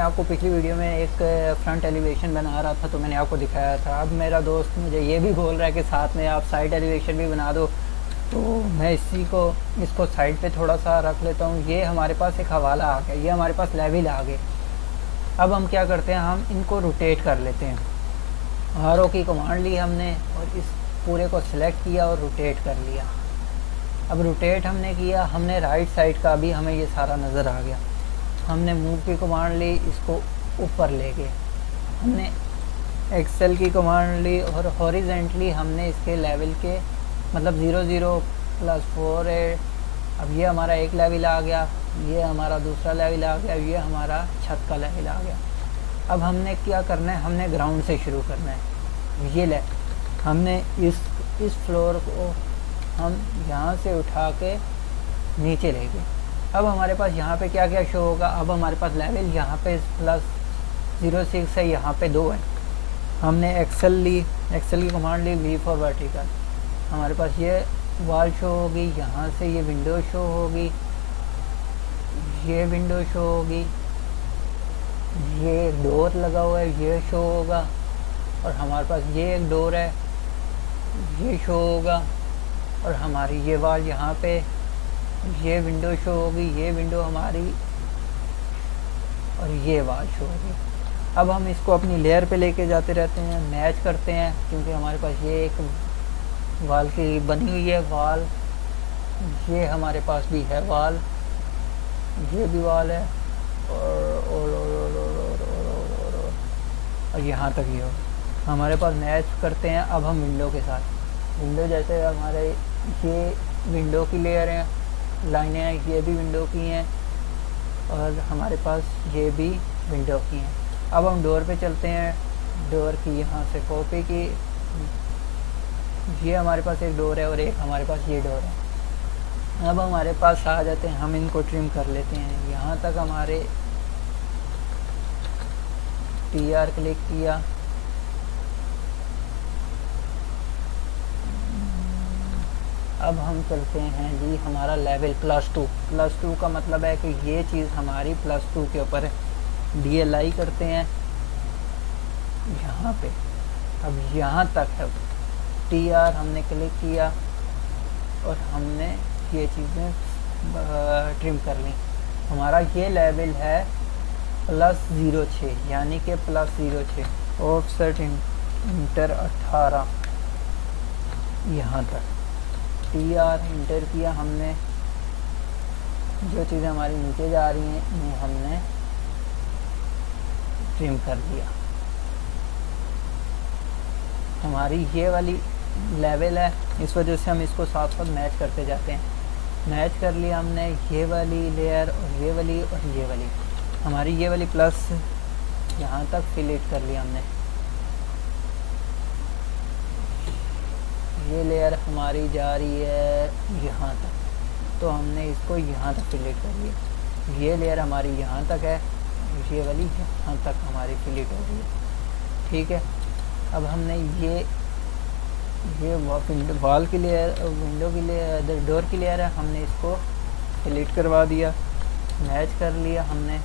आपको पिछली वीडियो में एक फ्रंट एलिवेशन बना रहा था तो मैंने आपको दिखाया था। अब मेरा दोस्त मुझे ये भी बोल रहा है कि साथ में आप साइड एलिवेशन भी बना दो, तो मैं इसको साइड पे थोड़ा सा रख लेता हूँ। ये हमारे पास एक हवाला आ गया, ये हमारे पास लेवल आ गए। अब हम क्या करते हैं, हम इनको रोटेट कर लेते हैं। आर की कमांड ली हमने और इस पूरे को सिलेक्ट किया और रोटेट कर लिया। अब रोटेट हमने किया, हमने राइट साइड का भी हमें ये सारा नज़र आ गया। हमने मूव की कमांड ली, इसको ऊपर ले गए। हमने एक्सेल की कमांड ली और हॉरिजेंटली हमने इसके लेवल के मतलब 0 0 + 4 है। अब ये हमारा एक लेवल आ गया, ये हमारा दूसरा लेवल आ गया, ये हमारा छत का लेवल आ गया। अब हमने क्या करना है, हमने ग्राउंड से शुरू करना है। ये ले हमने इस फ्लोर को हम यहाँ से उठा के नीचे ले गए। अब हमारे पास यहाँ पे क्या क्या शो होगा, अब हमारे पास लेवल यहाँ पे +06 है, यहाँ पे 2 है। हमने एक्सेल ली, एक्सेल की कमांड ली, V फॉर वर्टिकल। हमारे पास ये वॉल शो होगी, यहाँ से ये विंडो शो होगी, ये विंडो शो होगी, ये डोर लगा हुआ है ये शो होगा, और हमारे पास ये एक डोर है ये शो होगा, और हमारी ये वॉल यहाँ पे ये विंडो शो होगी, ये विंडो हमारी, और ये वॉल शो होगी। अब हम इसको अपनी लेयर पे लेके जाते रहते हैं, मैच करते हैं, क्योंकि हमारे पास ये एक वॉल की बनी हुई है वॉल, ये हमारे पास भी है वॉल, ये भी वॉल है, और यहाँ तक ये हो हमारे पास मैच करते हैं। अब हम विंडो के साथ, विंडो जैसे हमारे ये विंडो की लेयर है, लाइनें हैं, ये भी विंडो की हैं, और हमारे पास ये भी विंडो की हैं। अब हम डोर पे चलते हैं, डोर की यहाँ से कॉपी की, ये हमारे पास एक डोर है और एक हमारे पास ये डोर है। अब हमारे पास आ जाते हैं, हम इनको ट्रिम कर लेते हैं। यहाँ तक हमारे TR क्लिक किया, अब हम चलते हैं जी हमारा लेवल +2 का मतलब है कि ये चीज़ हमारी +2 के ऊपर है। DLI करते हैं यहाँ पे, अब यहाँ तक है। TR हमने क्लिक किया और हमने ये चीज़ें ट्रिम कर ली। हमारा ये लेवल है +06 यानी कि +06, ऑफसेट इंटर 18 यहाँ तक। TR इंटर किया हमने, जो चीज़ें हमारी नीचे जा रही हैं उन्हें हमने ट्रिम कर दिया। हमारी ये वाली लेवल है, इस वजह से हम इसको साथ साथ मैच करते जाते हैं। मैच कर लिया हमने, ये वाली लेयर और ये वाली और ये वाली, हमारी ये वाली प्लस यहाँ तक फिलेट कर लिया हमने। ये लेयर हमारी जा रही है यहाँ तक, तो हमने इसको यहाँ तक फिलेट कर लिया। ये लेयर हमारी यहाँ तक है, ये वाली यहाँ तक हमारी फिलेट हो रही है, ठीक है। अब हमने ये वॉल की लेयर, विंडो की लेयर, डोर की लेयर है, हमने इसको फिलेट करवा दिया, मैच कर लिया हमने।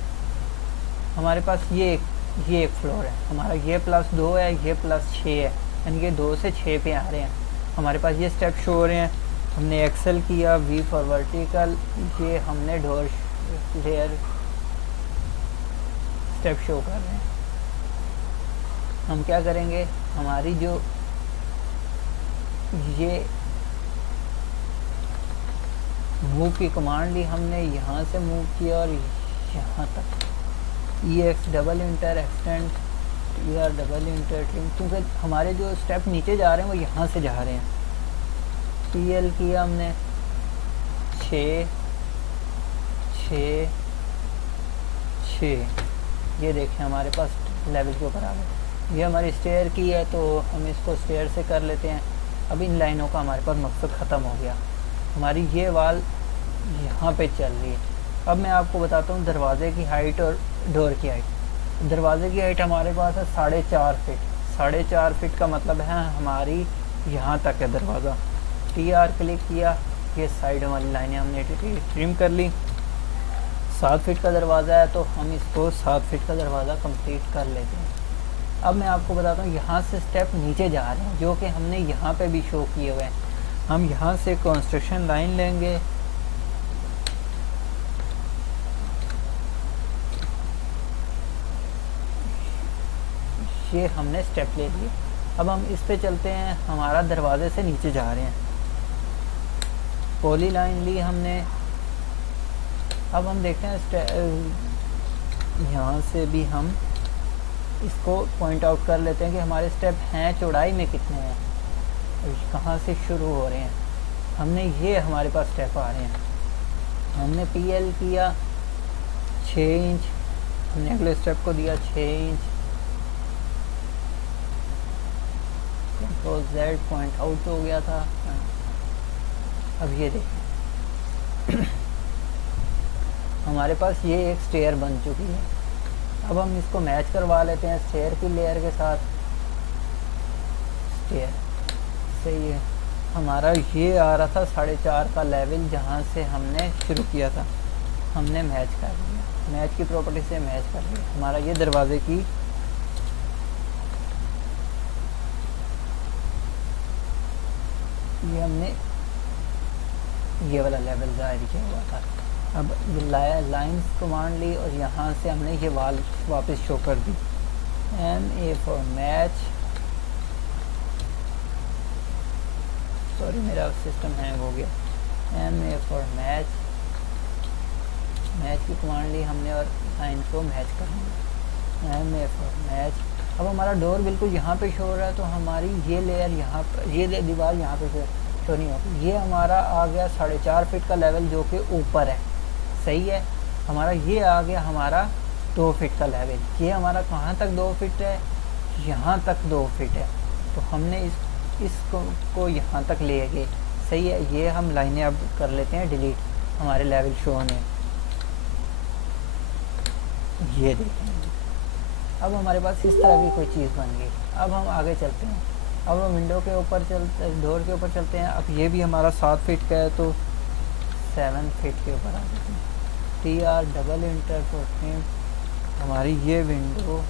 हमारे पास ये एक फ्लोर है, हमारा ये +2 है, ये +6 है, यानी कि 2 से 6 पे आ रहे हैं। हमारे पास ये स्टेप शो हो रहे हैं। हमने एक्सेल किया, V फॉर वर्टिकल, ये हमने डोर लेयर स्टेप शो कर रहे हैं। हम क्या करेंगे, हमारी जो ये मूव की कमांड ली हमने, यहाँ से मूव किया और यहाँ तक, EX double inter extend, TR double inter trim, क्योंकि हमारे जो स्टेप नीचे जा रहे हैं वो यहाँ से जा रहे हैं। TL किया हमने 6 6 6, ये देखें हमारे पास लेवल के ऊपर आ गए। ये हमारी स्टेयर की है तो हम इसको स्टेयर से कर लेते हैं। अब इन लाइनों का हमारे पास मकसद ख़त्म हो गया। हमारी ये वाल यहाँ पे चल रही है। अब मैं आपको बताता हूँ दरवाज़े की हाइट और डोर की हाइट। दरवाज़े की हाइट हमारे पास है 4.5 फीट। 4.5 फीट का मतलब है हमारी यहाँ तक है दरवाज़ा। TR क्लिक किया, ये साइड वाली लाइनें हमने ट्रिम कर ली। 7 फीट का दरवाज़ा है तो हम इसको 7 फीट का दरवाज़ा कंप्लीट कर लेते हैं। अब मैं आपको बताता हूँ, यहाँ से स्टेप नीचे जा रहे हैं जो कि हमने यहाँ पे भी शो किए हुए हैं। हम यहाँ से कंस्ट्रक्शन लाइन लेंगे, ये हमने स्टेप ले लिए। अब हम इस पे चलते हैं, हमारा दरवाजे से नीचे जा रहे हैं, पॉली लाइन ली हमने। अब हम देखते हैं यहाँ से भी हम इसको पॉइंट आउट कर लेते हैं कि हमारे स्टेप हैं चौड़ाई में कितने हैं, कहाँ से शुरू हो रहे हैं। हमने ये हमारे पास स्टेप आ रहे हैं, हमने PL किया 6 इंच, हमने अगले स्टेप को दिया 6 inch, control Z point out हो गया था। अब ये देखें हमारे पास ये एक स्टेयर बन चुकी है। अब हम इसको मैच करवा लेते हैं स्टेयर की लेयर के साथ। स्टेयर सही है, हमारा ये आ रहा था 4.5 का लेवल जहाँ से हमने शुरू किया था, हमने मैच कर लिया, मैच की प्रॉपर्टी से मैच कर लिया। हमारा ये दरवाजे की ये हमने ये वाला लेवल जाहिर किया हुआ था। अब लाइंस कमांड ली और यहाँ से हमने ये वाल वापस शो कर दी। MA फॉर मैच, सॉरी मेरा सिस्टम हैंग हो गया। MA फॉर मैच, मैच की कमांड ली हमने और लाइन को मैच कर लिया। MA for match. अब हमारा डोर बिल्कुल यहाँ पे शो हो रहा है तो हमारी ये लेयर यहाँ पर, ये दीवार यहाँ पे शो नहीं होगी। ये हमारा आ गया 4.5 फीट का लेवल जो कि ऊपर है, सही है। हमारा ये आ गया हमारा 2 फीट का लेवल। ये हमारा कहाँ तक 2 फीट है, यहाँ तक 2 फीट है। तो हमने इसको यहाँ तक ले गए, सही है। ये हम लाइनें अब कर लेते हैं डिलीट, हमारे लेवल शो होने। ये देखें अब हमारे पास इस तरह की कोई चीज़ बन गई। अब हम आगे चलते हैं, अब हम विंडो के ऊपर डोर के ऊपर चलते हैं। अब ये भी हमारा 7 फीट का है तो 7 फीट के ऊपर आ जाते हैं। TR डबल इंटर फुटप्रिंट, हमारी ये विंडो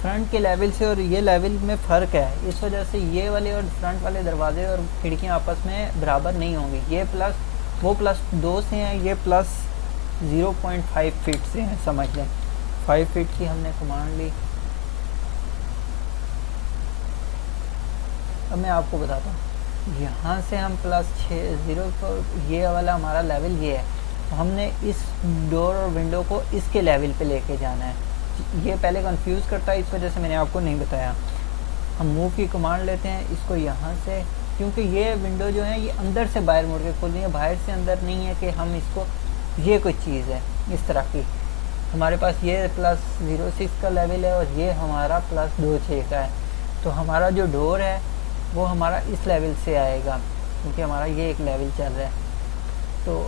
फ्रंट के लेवल से और ये लेवल में फ़र्क है, इस वजह से ये वाले और फ्रंट वाले दरवाजे और खिड़कियाँ आपस में बराबर नहीं होंगी। ये प्लस वो +2 से हैं, ये प्लस 0.5 फीट से हैं, समझ लें। 5 फीट की हमने कमांड ली। अब मैं आपको बताता हूँ, यहाँ से हम +0 ये वाला हमारा लेवल ये है, तो हमने इस डोर और विंडो को इसके लेवल पे लेके जाना है। ये पहले कंफ्यूज करता है, इस वजह से मैंने आपको नहीं बताया। हम मूव की कमांड लेते हैं, इसको यहाँ से, क्योंकि ये विंडो जो है ये अंदर से बाहर मुड़ के खुल रही है, बाहर से अंदर नहीं है कि हम इसको, ये कोई चीज़ है इस तरह की। हमारे पास ये +06 का लेवल है और ये हमारा +26 का है, तो हमारा जो डोर है वो हमारा इस लेवल से आएगा, क्योंकि हमारा ये एक लेवल चल रहा है। तो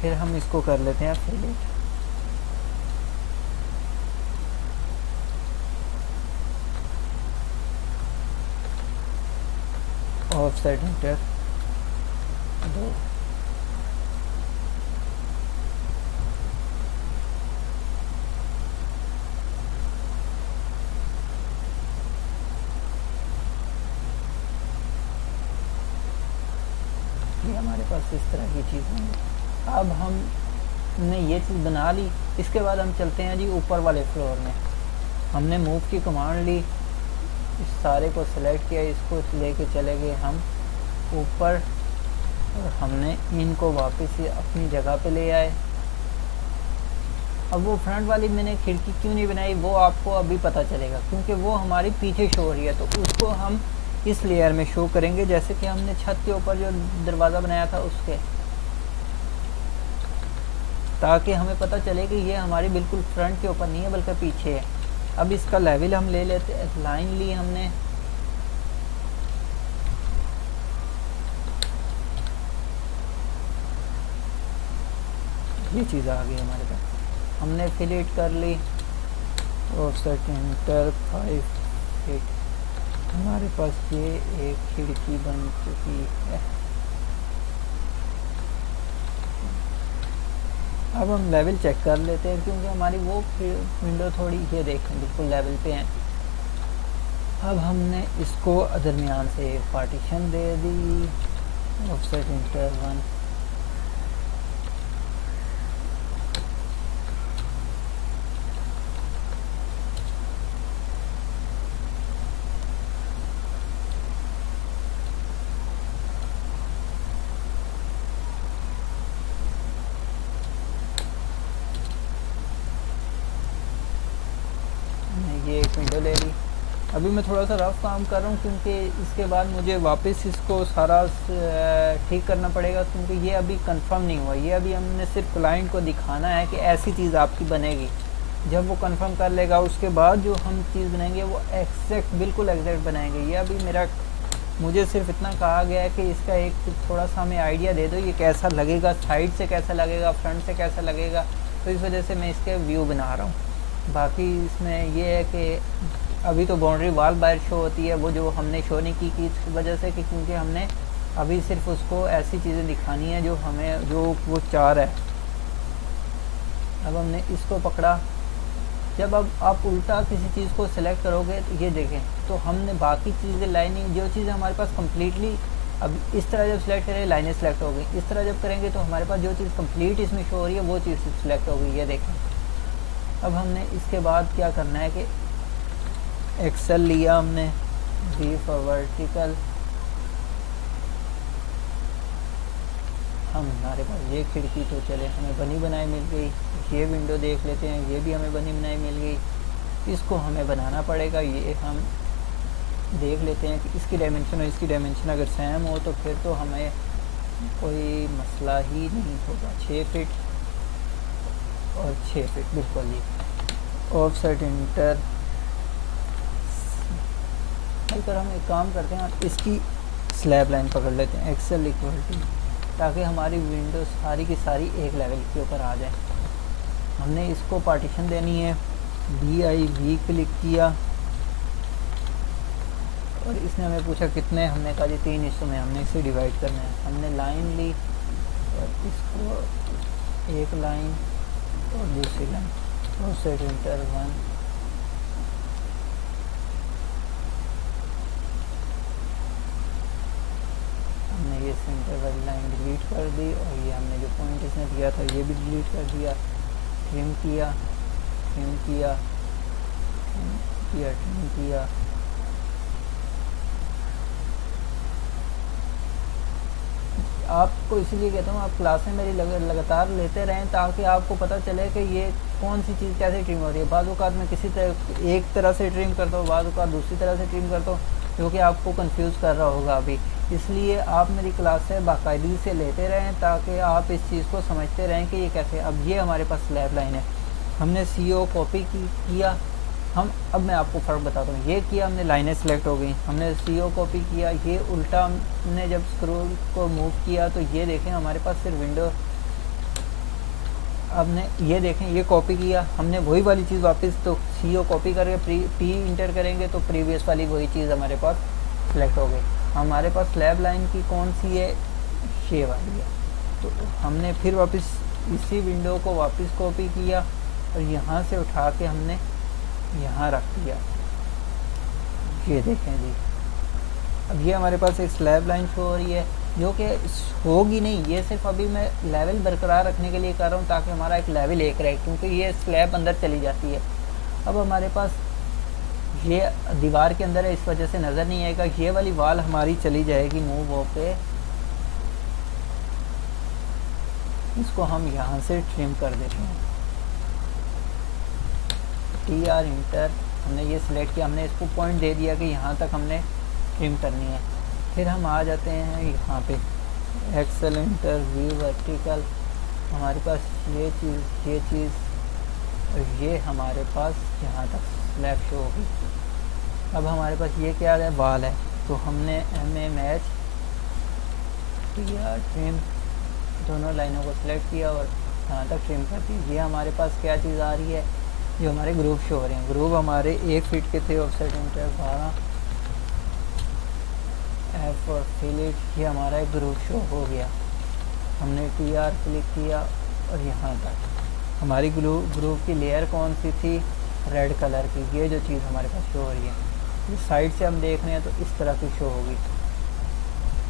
फिर हम इसको कर लेते हैं फिलिट। ऑफसेट इंटर 2, ये हमारे पास इस तरह की चीज़ है। अब हमने ये चीज़ बना ली, इसके बाद हम चलते हैं जी ऊपर वाले फ्लोर में। हमने मूव की कमांड ली, इस सारे को सिलेक्ट किया, इसको लेके चले गए हम ऊपर और हमने इनको वापस से अपनी जगह पे ले आए। अब वो फ्रंट वाली मैंने खिड़की क्यों नहीं बनाई वो आपको अभी पता चलेगा, क्योंकि वो हमारी पीछे शो हो रही है, तो उसको हम इस लेयर में शो करेंगे, जैसे कि हमने छत के ऊपर जो दरवाज़ा बनाया था उसके, ताकि हमें पता चले कि ये हमारी बिल्कुल फ्रंट के ऊपर नहीं है बल्कि पीछे है। अब इसका लेवल हम ले लेते हैं, लाइन ली हमने, ये चीज़ आ गई हमारे पास, हमने फिलिट कर ली। ऑफसेट इंटर 5 फीट, हमारे पास ये एक खिड़की बन चुकी है। अब हम लेवल चेक कर लेते हैं क्योंकि हमारी वो विंडो थोड़ी, ये देखें बिल्कुल लेवल पे है। अब हमने इसको दरमियान से पार्टीशन दे दी, ऑफसेट इंटर 1। ये एक विंडो ले ली। अभी मैं थोड़ा सा रफ काम कर रहा हूँ क्योंकि इसके बाद मुझे वापस इसको सारा ठीक करना पड़ेगा क्योंकि ये अभी कंफर्म नहीं हुआ। ये अभी हमने सिर्फ क्लाइंट को दिखाना है कि ऐसी चीज़ आपकी बनेगी। जब वो कंफर्म कर लेगा उसके बाद जो हम चीज़ बनाएंगे वो एग्जैक्ट, बिल्कुल एग्जैक्ट बनाएंगे। ये अभी मुझे सिर्फ इतना कहा गया है कि इसका एक थोड़ा सा हमें आइडिया दे दो, ये कैसा लगेगा, साइड से कैसा लगेगा, फ्रंट से कैसा लगेगा। तो इस वजह से मैं इसके व्यू बना रहा हूँ। बाकी इसमें ये है कि अभी तो बाउंड्री वाल बाहर शो होती है, वो जो हमने शो नहीं की इस वजह से कि क्योंकि हमने अभी सिर्फ उसको ऐसी चीज़ें दिखानी है जो हमें, जो वो चाह रहा है। अब हमने इसको पकड़ा। जब अब आप उल्टा किसी चीज़ को सिलेक्ट करोगे तो ये देखें, तो हमने बाकी चीज़ें लाइनिंग, जो चीज़ें हमारे पास कम्प्लीटली, अब इस तरह जब सिलेक्ट करें लाइनें सेलेक्ट हो गई। इस तरह जब करेंगे तो हमारे पास जो चीज़ कंप्लीट इसमें शो हो रही है वो चीज़ सिलेक्ट हो गई। ये देखें। अब हमने इसके बाद क्या करना है कि एक्सेल लिया हमने, वी फॉर वर्टिकल। हमारे पास ये खिड़की तो चले हमें बनी बनाई मिल गई। ये विंडो देख लेते हैं, ये भी हमें बनी बनाई मिल गई। इसको हमें बनाना पड़ेगा। ये हम देख लेते हैं कि इसकी डायमेंशन और इसकी डायमेंशन अगर सेम हो तो फिर तो हमें कोई मसला ही नहीं होगा। 6 फीट और 6 फीट बिल्कुल। ये ऑफसेट इंटर कर, हम एक काम करते हैं, इसकी स्लैब लाइन पकड़ लेते हैं, एक्सेल इक्वलिटी, ताकि हमारी विंडो सारी की सारी एक लेवल के ऊपर आ जाए। हमने इसको पार्टीशन देनी है। BIV क्लिक किया और इसने हमें पूछा कितने, हमने कहा जी 3 हिस्सों में हमने इसे डिवाइड करना है। हमने लाइन ली और इसको एक लाइन और दूसरी लाइन, ऑफसेट इंटर 1। हमने ये सेंटर वाली लाइन डिलीट कर दी और ये हमने जो पॉइंट इसने दिया था ये भी डिलीट कर दिया। ट्रिम किया, ट्रिम किया, ट्रिम किया। आपको इसलिए कहता हूँ आप क्लास में मेरी लगातार लेते रहें ताकि आपको पता चले कि ये कौन सी चीज़ कैसे ट्रिम हो रही है। बाद औक़ात मैं किसी तरह एक तरह से ट्रिम करता हूँ, बाद औक़ात दूसरी तरह से ट्रिम करता हूँ, जो कि आपको कंफ्यूज कर रहा होगा अभी। इसलिए आप मेरी क्लास से बाकायदगी से लेते रहें ताकि आप इस चीज़ को समझते रहें कि ये कैसे। अब ये हमारे पास स्लैब लाइन है, हमने CO कॉपी किया। अब मैं आपको फ़र्क बताता हूँ। ये किया हमने, लाइनें सेलेक्ट हो गई, हमने CO कॉपी किया। ये उल्टा हमने जब स्क्रॉल को मूव किया तो ये देखें हमारे पास सिर्फ विंडो, हमने ये देखें ये कॉपी किया हमने वही वाली चीज़ वापस, तो CO कॉपी करके P इंटर करेंगे तो प्रीवियस वाली वही चीज़ हमारे पास सेलेक्ट हो गई। हमारे पास स्लैब लाइन की कौन सी है, ये वाली है। तो हमने फिर वापस इसी विंडो को वापस कॉपी किया और यहाँ से उठा के हमने यहाँ रख दिया। ये देखें जी, अब ये हमारे पास एक स्लैब लाइन शो हो रही है जो कि होगी नहीं, ये सिर्फ अभी मैं लेवल बरकरार रखने के लिए कर रहा हूँ ताकि हमारा एक लेवल एक रहे, क्योंकि ये स्लैब अंदर चली जाती है। अब हमारे पास ये दीवार के अंदर है इस वजह से नज़र नहीं आएगा। ये वाली वाल हमारी चली जाएगी मूव हो के, इसको हम यहाँ से ट्रिम कर देते हैं। TR इंटर, हमने ये सिलेक्ट किया, हमने इसको पॉइंट दे दिया कि यहाँ तक हमने ट्रिम करनी है। फिर हम आ जाते हैं यहाँ पे, एक्सेल इंटर व्यू वर्टिकल। हमारे पास ये चीज़ और ये हमारे पास यहाँ तक स्लैब शो होगी। अब हमारे पास ये क्या है, वाल है, तो हमने MMH TR ट्रिम दोनों लाइनों को सिलेक्ट किया और यहाँ तक ट्रिम कर दी। ये हमारे पास क्या चीज़ आ रही है, जो हमारे ग्रुप शो हो रहे हैं। ग्रुप हमारे 1 फीट के थे, ऑफसेट इंटर 12 एफ और फिलिट, ये हमारा एक ग्रुप शो हो गया। हमने TR क्लिक किया और यहाँ तक हमारी ग्रुप की लेयर कौन सी थी, रेड कलर की। ये जो चीज़ हमारे पास शो हो रही है, ये साइड से हम देख रहे हैं तो इस तरह की शो होगी।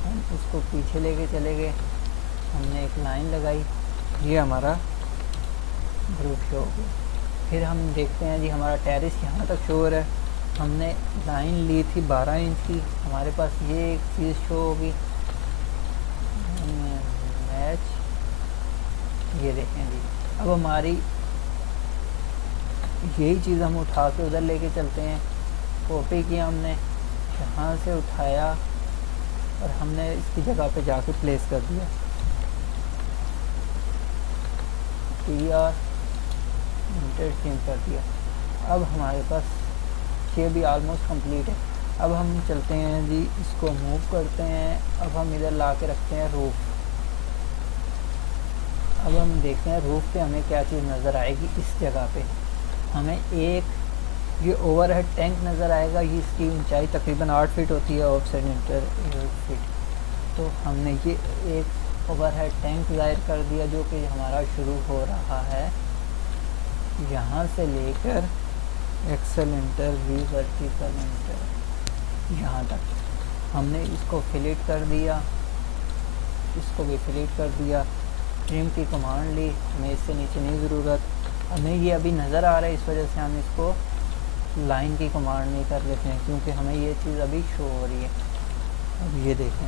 हम इसको पीछे लेके चले गए, हमने एक लाइन लगाई, ये हमारा ग्रुप शो हो गया। फिर हम देखते हैं जी हमारा टेरिस यहाँ तक शो हो रहा है। हमने लाइन ली थी 12 इंच की, हमारे पास ये एक चीज़ शो होगी, मैच, ये देखें जी। अब हमारी यही चीज़ हम उठा के उधर लेके चलते हैं। कॉपी किया हमने, यहाँ से उठाया और हमने इसकी जगह पे जाके प्लेस कर दिया। TR इंटर चेंज कर दिया। अब हमारे पास ये भी ऑलमोस्ट कंप्लीट है। अब हम चलते हैं जी, इसको मूव करते हैं। अब हम इधर ला के रखते हैं रूफ़। अब हम देखते हैं रूफ़ पे हमें क्या चीज़ नज़र आएगी। इस जगह पे हमें एक ये ओवरहेड टैंक नज़र आएगा। ये इसकी ऊंचाई तकरीबन 8 फीट होती है, ऑफसेट इंटर 8 फीट। तो हमने ये एक ओवरहेड टैंक ज़ाहिर कर दिया जो कि हमारा शुरू हो रहा है यहाँ से लेकर Excel enter V vertical enter यहाँ तक। हमने इसको फिलिट कर दिया, इसको भी फिलिट कर दिया। ट्रिम की कमांड ली, हमें इससे नीचे नहीं ज़रूरत। हमें ये अभी नज़र आ रहा है, इस वजह से हम इसको लाइन की कमांड नहीं कर लेते हैं, क्योंकि हमें ये चीज़ अभी शो हो रही है। अब ये देखें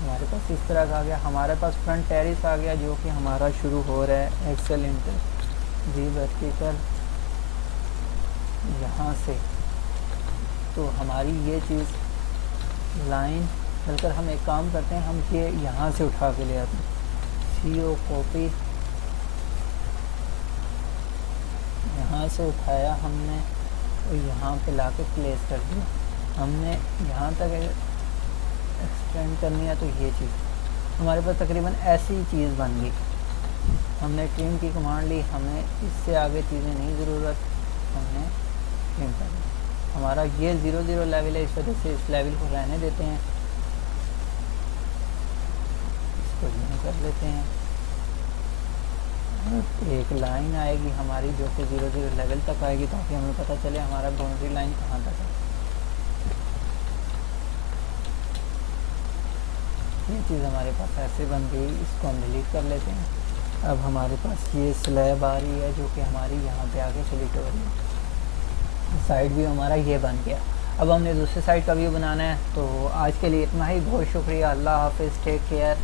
हमारे पास इस तरह का आ गया। हमारे पास फ्रंट टेरिस आ गया जो कि हमारा शुरू हो रहा है एक्सेल इंटर वी वर्टिकल यहाँ से। तो हमारी ये चीज़ लाइन चलकर हम एक काम करते हैं, हम ये यहाँ से उठा के ले आते हैं। CO कॉपी, यहाँ से उठाया हमने और यहाँ पे ला के प्लेस कर दिया। हमने यहाँ तक एक्सटेंड करनी है तो ये चीज़ हमारे पास तकरीबन ऐसी चीज़ बन गई। हमने ट्रिम की कमांड ली, हमें इससे आगे चीज़ें नहीं ज़रूरत, हमने ट्रिम कर ली। हमारा ये 0 लेवल है, इस वजह से इस लेवल को रहने देते हैं, इसको यूँ कर लेते हैं। एक लाइन आएगी हमारी जो कि 0 लेवल तक आएगी, ताकि हमें पता चले हमारा बाउंड्री लाइन कहाँ तक है। ये चीज़ हमारे पास ऐसे बन गई, इसको हम डिलीट कर लेते हैं। अब हमारे पास ये स्लैब आ रही है जो कि हमारी यहाँ पे आगे डिलीट हो रही है। साइड व्यू हमारा ये बन गया। अब हमने दूसरे साइड का व्यू बनाना है। तो आज के लिए इतना ही, बहुत शुक्रिया। अल्लाह हाफिज़, टेक केयर।